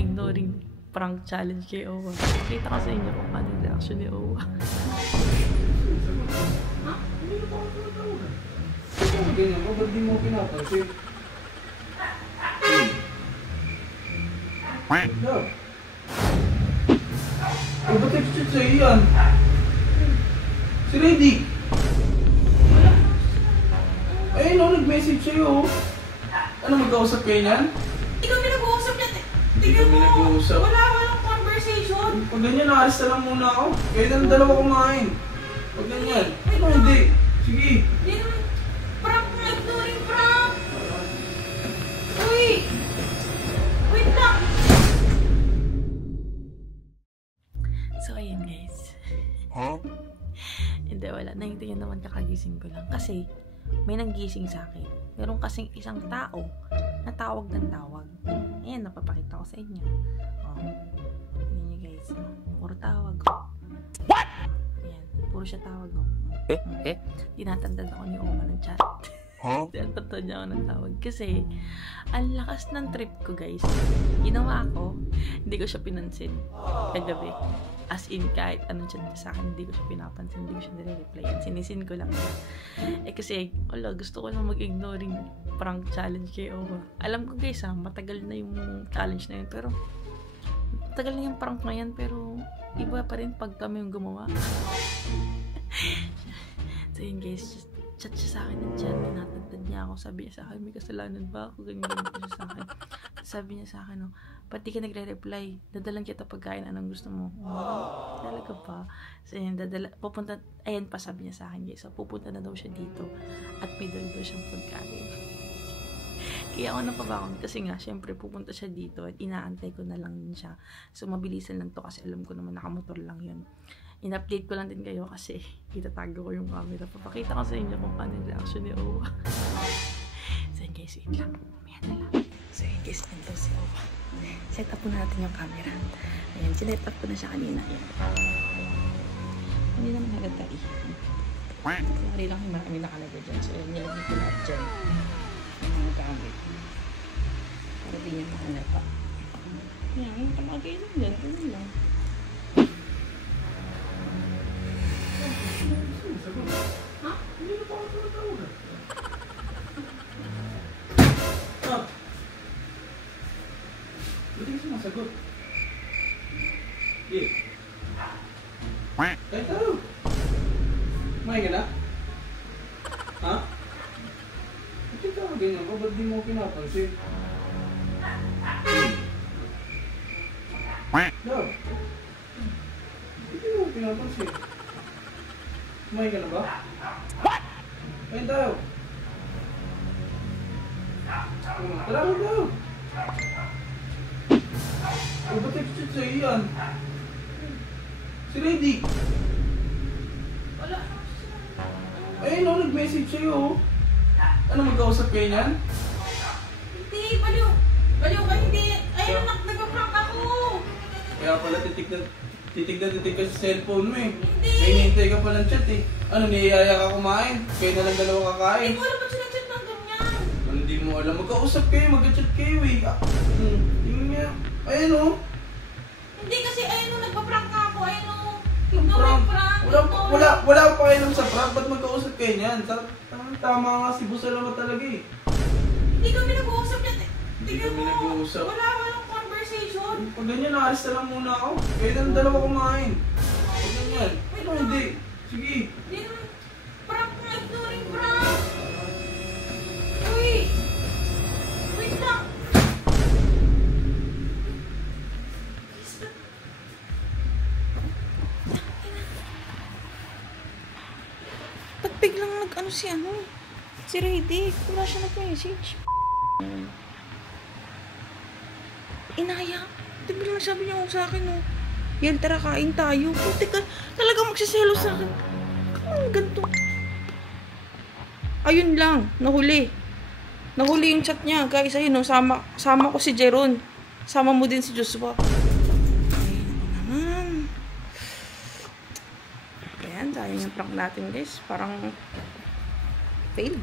mag-ignoring prank challenge kay Owa. Pakita ko sa inyo kung ano yung reaction ni Owa. Ha? Hindi na ako tinatawagan. Ito ganyan mo, ba't di mo pinapansin? Love. Ay, ba't text-chat sa'yo yan? Si Reddy. Ayun o, nag-message sa'yo. Ano, mag-kausap kayo niyan? Hindi kami nag-uusap niya. Hindi kami nag-uusap. Walang conversation. Pag ganyan, naalis na lang muna ako. Kayo na ng dalawa kumain. Pag ganyan. Ano, hindi. Sige. Hindi naman. Prank na, ignoring prank. Uy! Wait lang. So, ayun guys. Hindi, wala. Nahintayin naman kakagising ko lang. Kasi, may nanggising sa akin. Meron kasing isang tao na tawag ng tawag. Ayan, napapakita ko sa inyo. Oh. Ayan nyo guys. Puro tawag. What? Ayan, puro siya tawag. Tinatandad ako ni Oma ng chat. Tinatandad niya ako ng tawag. Kasi, ang lakas ng trip ko guys. Ginawa ko, hindi ko siya pinansin. Kagabi. As in, kahit anong chat niya sa akin, hindi ko siya pinapansin, hindi ko siya nire-replyan. Sinisin ko lang siya. Kasi, wala, gusto ko lang mag-ignoring prank challenge kay Owa. Alam ko guys matagal na yung challenge na yun, pero matagal na yung prank na yan, pero iba pa rin pag kami yung gumawa. So yun guys, chat siya sa akin ng chat, tinatagtad niya ako, sabi niya sa akin, may kasalanan ba ako? Ganyan siya sa akin. Sabi niya sa akin, ba't di ka nagre-reply? Dadalan kita pagkain, anong gusto mo? Talaga pa. So yun, pupunta, ayan pa sabi niya sa akin guys, so pupunta na daw siya dito at may dala daw siyang pagkain. Kaya ako napabakon kasi nga, syempre pupunta siya dito at inaantay ko na lang din siya. So mabilisan lang to kasi alam ko naman nakamotor lang yun. In-update ko lang din kayo kasi itatago ko yung camera. Papakita ko sa inyo kung paano yung reaction ni Owa. So yun guys, wait lang. Mamaya na lang. So yun guys, nandito si Owa. Set up po natin yung camera. Ayan, sinet up ko na siya kanina. Ayan. Hindi naman halata eh. Sorry lang yung marami nakalagay dyan. So yun, nilagay ko lahat dyan. Yung mga gamit. Para di niya makalata. Ayan, yung palagay lang dyan. Ano lang. Ha? Hindi na ako tinatawagan. Ba't di ka sumasagot? Hindi. Kahit tayo. Kumain ka na? Ha? Ba't ikaw ganyan ko? Ba't di mo pinapansin? Love. Ba't di mo pinapansin? Kumain ka na ba? What? Kain tayo. Tara mo daw. Ay, ba't text-chat sa'yo yan? Si Reddy. Wala. Ayun o, nag-message sa'yo. Ano, magkausap kayo niyan? Hindi, baliw. Baliw ka, hindi. Ayun, nag-prank ako. Kaya pala titig ka sa cellphone mo eh. Hindi. May hinihintay ka pa ng chat eh. Ano, niyayaya ka kumain? Kayo na lang dalawa kakain. Hindi ko alam ba't sinachat ng ganyan. Ano, hindi mo alam. Magkausap kayo, mag-chat kayo eh. Tingin niya. Ayun o. Hindi kasi ayun, nagpa-prank nga ako. Ayun, Prank. prank. Wala pa kayo sa prank. Ba't magkausap kayo niyan? Tama nga si Boss Alamat talaga eh. Hindi kami nag-uusap niya. Hindi kami nag-uusap. Walang conversation. Pag ganyan, naalis na lang muna ako. Kayo na ng dalawa kumain. Pag ganyan. Ano, hindi. Sige. Hindi naman. Prank na, ignoring prank. Uy! Wait lang. Ba't biglang nag-ano si Reddy? Wala siya nag-message. Inaya. Biglang sabi niya sa akin, yan, tara kain tayo. Puti ka, talagang magsiselo sa akin. Ano ganito? Ayun lang, nahuli. Nahuli yung chat niya. Guys, ayun, sama ko si Jeron. Sama mo din si Joshua. Ayun naman. Ayan, sayang yung prank natin guys. Parang fail.